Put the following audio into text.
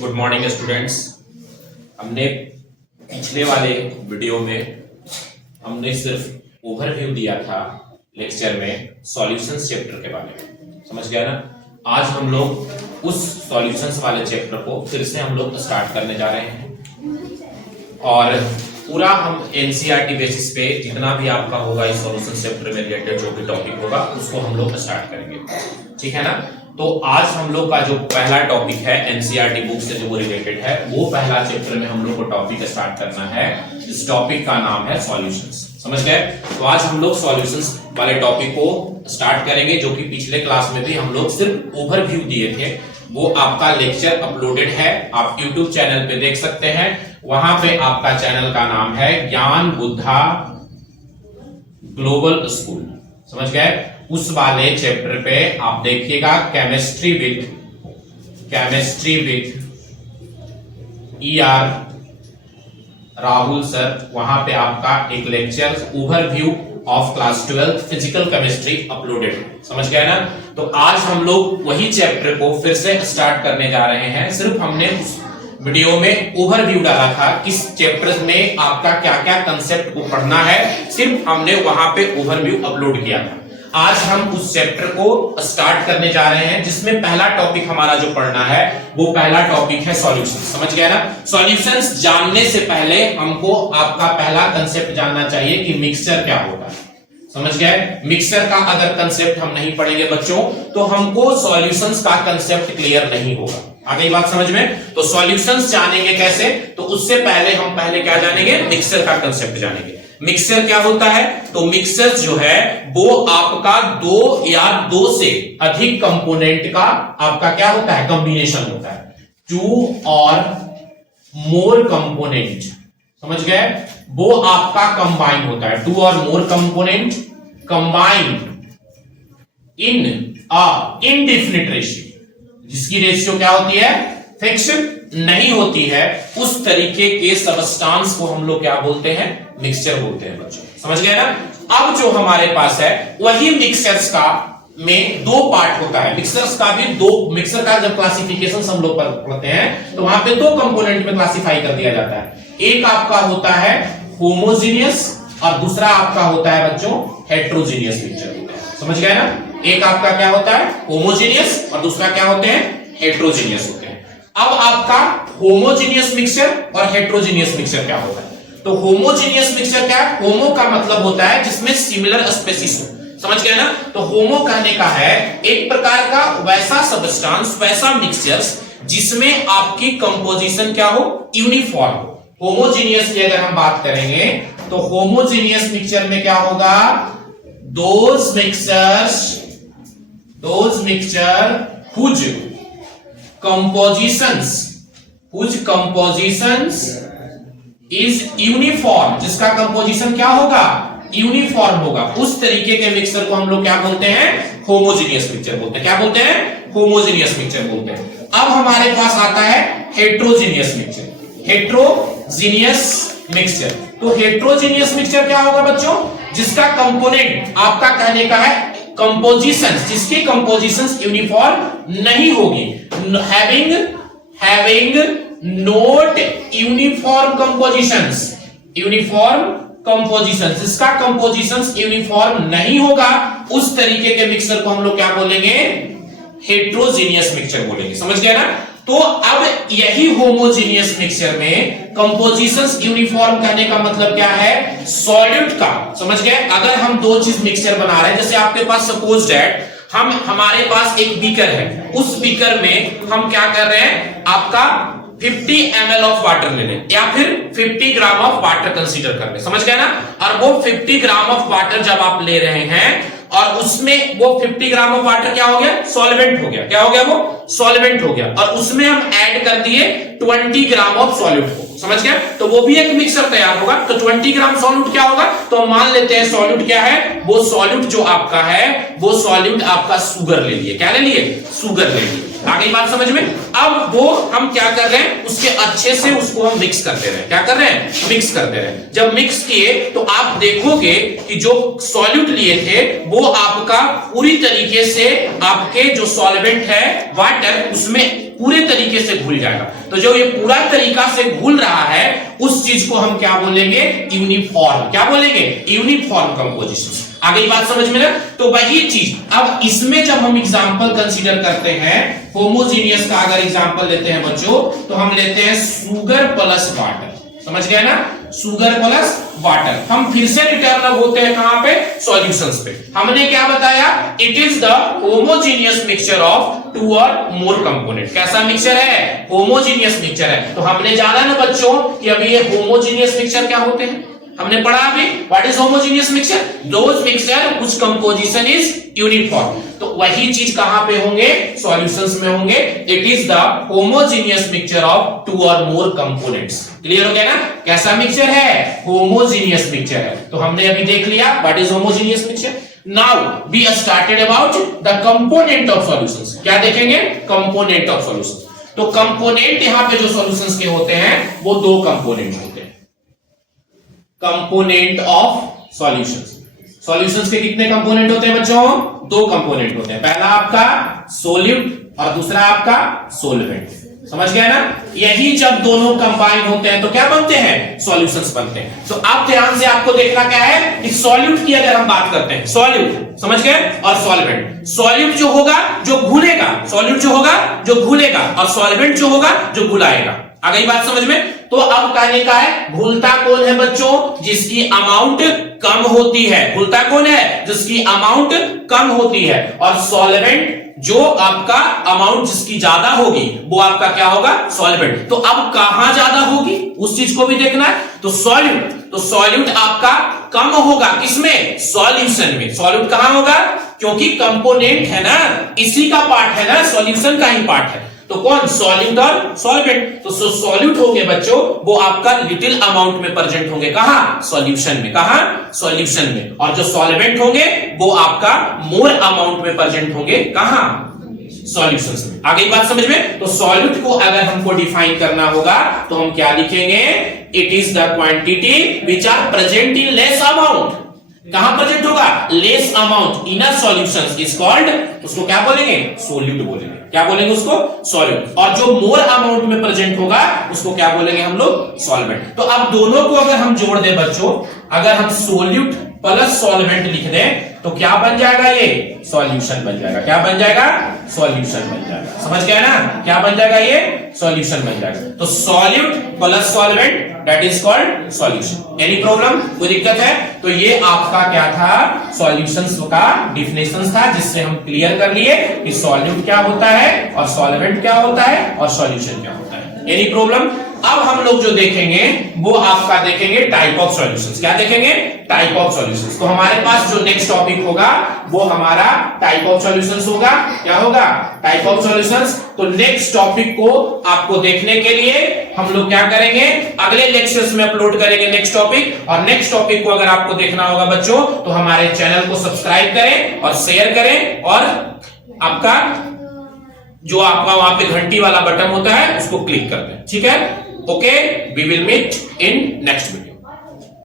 Good morning students. हमने पिछले वाले वीडियो में हमने सिर्फ ओवरव्यू दिया था लेक्चर में सॉल्यूशंस चैप्टर के बारे में, समझ गया ना। आज हम लोग उस सॉल्यूशंस वाले चैप्टर को फिर से हम लोग स्टार्ट करने जा रहे हैं और पूरा हम एनसीईआरटी बेसिस पे जितना भी आपका होगा इस सॉल्यूशंस चैप्टर में रिलेटेड जो भी टॉपिक होगा उसको हम लोग स्टार्ट करेंगे, ठीक है ना। तो आज हम लोग का जो पहला टॉपिक है एनसीईआरटी बुक से जो रिलेटेड है, वो पहला चैप्टर में हम लोग को टॉपिक स्टार्ट करना है। इस टॉपिक का नाम है सॉल्यूशंस, समझ गए। तो आज हम लोग सॉल्यूशंस वाले टॉपिक को स्टार्ट करेंगे, जो कि पिछले क्लास में भी हम लोग सिर्फ ओवरव्यू दिए थे। वो आपका लेक्चर अपलोडेड है, आप यूट्यूब चैनल पे देख सकते हैं। वहां पे आपका चैनल का नाम है ज्ञान बुद्धा ग्लोबल स्कूल, समझ गए। उस वाले चैप्टर पे आप देखिएगा chemistry with ER Rahul sir, वहां पे आपका एक lecture overview of class 12 physical chemistry uploaded, समझ गए ना। तो आज हम लोग वही चैप्टर को फिर से स्टार्ट करने जा रहे हैं। सिर्फ हमने उस वीडियो में ओवरव्यू डाला था, किस चैप्टर में आपका क्या क्या कंसेप्ट को पढ़ना है, सिर्फ हमने वहां पे ओवरव्यू अपलोड किया था। आज हम उस चैप्टर को स्टार्ट करने जा रहे हैं, जिसमें पहला टॉपिक हमारा जो पढ़ना है वो पहला टॉपिक है सॉल्यूशंस, समझ गए ना। सॉल्यूशंस जानने से पहले हमको आपका पहला कंसेप्ट जानना चाहिए कि मिक्सचर क्या होता है, समझ गए। मिक्सचर का अगर कंसेप्ट हम नहीं पढ़ेंगे बच्चों, तो हमको सॉल्यूशंस का कंसेप्ट क्लियर नहीं होगा। आ गई बात समझ में। तो सॉल्यूशंस जानेंगे कैसे, तो उससे पहले हम क्या जानेंगे, मिक्सचर का कंसेप्ट जानेंगे। मिक्सचर क्या होता है, तो मिक्सचर जो है वो आपका दो या दो से अधिक कंपोनेंट का आपका क्या होता है, कॉम्बिनेशन होता है। टू और मोर कंपोनेंट, समझ गए, वो आपका कंबाइन होता है। टू और more component combined in a indefinite ratio, जिसकी रेशियो क्या होती है, फिक्स नहीं होती है। उस तरीके के सबस्टांस को हम लोग क्या बोलते हैं, मिक्सचर बोलते हैं बच्चों, समझ गए ना। अब जो हमारे पास है वही मिक्सचर्स का में दो पार्ट होता है। मिक्सचर्स का भी दो, मिक्सचर का जब क्लासिफिकेशन हम लोग पढ़ते हैं तो वहां पे दो कंपोनेंट में क्लासिफाई कर दिया जाता है। एक आपका होता है होमोजीनियस और दूसरा आपका होता है बच्चों हेट्रोजीनियस मिक्सचर, समझ गए ना। एक आपका क्या होता है होमोजीनियस और दूसरा क्या होते हैं, हेट्रोजीनियस होते हैं। अब आपका होमोजीनियस मिक्सचर और हेट्रोजीनियस मिक्सचर क्या होता है, तो होमोजीनियस मिक्सचर क्या है, होमो का मतलब होता है जिसमें सिमिलर स्पेसिस हो, समझ गए ना। तो होमो कहने का है एक प्रकार का वैसा सबस्टांस, वैसा मिक्सचर्स जिसमें आपकी कंपोजिशन क्या हो, यूनिफॉर्म हो। होमोजीनियस की अगर हम बात करेंगे तो होमोजीनियस मिक्सचर में क्या होगा, those mixture whose compositions is uniform, जिसका कंपोजिशन क्या होगा, यूनिफॉर्म होगा। उस तरीके के मिक्सचर को हम लोग क्या बोलते हैं, होमोजीनियस मिक्सचर बोलते हैं। क्या बोलते हैं, होमोजीनियस मिक्सचर बोलते हैं। अब हमारे पास आता है हेट्रोजीनियस मिक्सचर। हेट्रोजीनियस मिक्सचर, तो हेट्रोजीनियस मिक्सचर क्या होगा बच्चों, जिसका कंपोनेंट आपका कहने का है कंपोजिशन, जिसकी कंपोजिशंस यूनिफॉर्म नहीं होगी, having not uniform compositions, जिसका कंपोजिशंस यूनिफॉर्म नहीं होगा, उस तरीके के मिक्सचर को हम लोग क्या बोलेंगे, हेट्रोजीनियस मिक्सचर बोलेंगे, समझ गए ना। तो अब यही होमोजीनियस मिक्सचर में कंपोजिशंस यूनिफॉर्म करने का मतलब क्या है, सॉल्यूट का, समझ गए। अगर हम दो चीज मिक्सचर बना रहे हैं, जैसे आपके पास सपोज दैट हमारे पास एक बीकर है, उस बीकर में हम क्या कर रहे हैं, आपका 50 ml ऑफ वाटर ले लें या फिर 50 ग्राम ऑफ वाटर कंसीडर कर लें, समझ गए ना। और वो 50 ग्राम ऑफ वाटर जब आप ले रहे हैं और उसमें वो 50 ग्राम ऑफ वाटर क्या हो गया, सॉल्वेंट हो गया, क्या हो गया, वो सॉल्वेंट हो गया, और उसमें हम ऐड कर दिए 20 ग्राम ऑफ सॉल्यूट को, समझ गए। तो वो भी एक मिक्सचर तैयार होगा। तो 20 ग्राम सॉल्यूट क्या होगा, तो मान लेते हैं सॉल्यूट क्या है, वो सॉल्यूट जो आपका है वो सॉल्यूट आपका शुगर ले लिए, क्या ले लिए, शुगर ले लिए। आ गई बात समझ में। अब वो हम क्या कर रहे हैं, उसके अच्छे से उसको हम मिक्स करते रहे, क्या कर रहे हैं, मिक्स करते रहे। जब मिक्स किए तो आप देखोगे कि जो सॉल्यूट लिए थे वो आपका पूरी तरीके से आपके जो सॉल्वेंट है वाटर उसमें पूरे तरीके से घुल जाएगा। तो जो ये पूरा तरीका से घुल रहा है उस चीज को हम क्या बोलेंगे, यूनिफॉर्म। क्या बोलेंगे, यूनिफॉर्म कंपोजिशन। आ गई बात समझ में ना। तो वही चीज अब इसमें जब हम एग्जांपल कंसीडर करते हैं होमोजीनियस का, अगर एग्जांपल लेते हैं बच्चों तो हम लेते हैं शुगर प्लस वाटर। समझ गए ना, शुगर प्लस वाटर। हम फिर से रिटर्न अब होते हैं कहां पे, सॉल्यूशंस पे। हमने क्या बताया, it is the homogeneous mixture of two और मोर कंपोनेंट। कैसा मिक्सचर है, होमोजीनियस मिक्सचर है। तो हमने जाना ना बच्चों कि अभी ये होमोजीनियस मिक्सचर क्या होते हैं, हमने पढ़ा अभी what is homogeneous mixture, those mixture which composition is uniform. तो वही चीज कहां पे होंगे, सॉल्यूशंस में होंगे। It is the homogeneous mixture of two और मोर कंपोनेंट्स। क्लियर हो गया ना, कैसा मिक्सचर है, होमोजीनियस मिक्सचर है। तो हमने अभी देख लिया what is homogeneous mixture. Now we started about the component of solutions. क्या देखेंगे, कंपोनेंट ऑफ सॉल्यूशंस। तो कंपोनेंट यहां पे जो सॉल्यूशंस के होते हैं वो दो कंपोनेंट होते हैं, कंपोनेंट ऑफ सॉल्यूशंस। सॉल्यूशंस के कितने कंपोनेंट होते हैं बच्चों, दो कंपोनेंट होते हैं। पहला आपका सोल्यूट और दूसरा आपका सोलवेंट। समझ गया ना, यही जब दोनों कंबाइन होते हैं तो क्या बनते हैं, सॉल्यूशंस बनते हैं। तो आप ध्यान से आपको देखना क्या है कि सॉल्यूट की अगर हम बात करते हैं, सॉल्यूट समझ गए, और सॉल्वेंट। सॉल्यूट जो होगा जो घुलेगा, सॉल्यूट जो होगा जो घुलेगा, और सॉल्वेंट जो होगा जो घुलाएगा। आ गई बात समझ में। तो अब कहने का है घुलता कौन है बच्चों, जिसकी अमाउंट कम होती है। घुलता कौन है, जिसकी अमाउंट कम होती है। और सॉल्वेंट जो आपका अमाउंट जिसकी ज्यादा होगी वो आपका क्या होगा, सॉल्वेंट। तो अब कहां ज्यादा होगी उस चीज को भी देखना है। तो सॉल्यूट, तो सॉल्यूट आपका कम होगा किसमें, सॉल्यूशन में। सॉल्यूट कहां होगा, क्योंकि कंपोनेंट है ना, इसी का पार्ट है ना, सॉल्यूशन का ही पार्ट है। तो कौन, सॉल्यूट और सॉल्वेंट। तो सॉल्यूट होंगे बच्चों वो आपका लिटिल अमाउंट में प्रेजेंट होंगे, कहां, सॉल्यूशन में। कहां, सॉल्यूशन में। और जो सॉल्वेंट होंगे वो आपका मोर अमाउंट में प्रेजेंट होंगे, कहां, सॉल्यूशंस में। आ गई बात समझ में। तो सॉल्यूट को अगर हमको डिफाइन करना होगा तो हम क्या लिखेंगे, it is the quantity which are present in less amount. कहां प्रेजेंट होगा, less amount in a solutions is called, उसको क्या बोलेंगे, सोल्यूट बोलेंगे। क्या बोलेंगे उसको, सॉल्यूट। और जो मोर अमाउंट में प्रेजेंट होगा उसको क्या बोलेंगे हम लोग, सॉल्वेंट। तो अब दोनों को अगर हम जोड़ दें बच्चों, अगर हम सोल्यूट प्लस सॉल्वेंट लिख दें तो क्या बन जाएगा, ये सॉल्यूशन बन जाएगा। क्या बन जाएगा, सॉल्यूशन बन जाएगा। समझ गया ना, क्या बन जाएगा, ये सॉल्यूशन बन जाएगा। तो solute plus solvent that is called solution. Any problem, कोई दिक्कत है। तो ये आपका क्या था, सॉल्यूशंस का डिफिनेशन था, जिससे हम क्लियर कर लिए कि सॉल्यूट क्या होता है और सॉल्वेंट क्या होता है और सॉल्यूशन क्या होता है। Any problem. अब हम लोग जो देखेंगे वो आपका देखेंगे टाइप ऑफ सॉल्यूशंस। क्या देखेंगे, टाइप ऑफ सॉल्यूशंस। तो हमारे पास जो नेक्स्ट टॉपिक होगा वो हमारा टाइप ऑफ सॉल्यूशंस होगा। क्या होगा, टाइप ऑफ सॉल्यूशंस। तो नेक्स्ट टॉपिक को आपको देखने के लिए हम लोग क्या करेंगे, अगले लेक्चर्स में अपलोड करेंगे नेक्स्ट टॉपिक। और नेक्स्ट टॉपिक को अगर आपको देखना होगा बच्चों तो हमारे चैनल को सब्सक्राइब करें और शेयर करें, और आपका जो आपका वहां पे घंटी वाला बटन होता है उसको क्लिक कर दें। ठीक है, okay, we will meet in next video.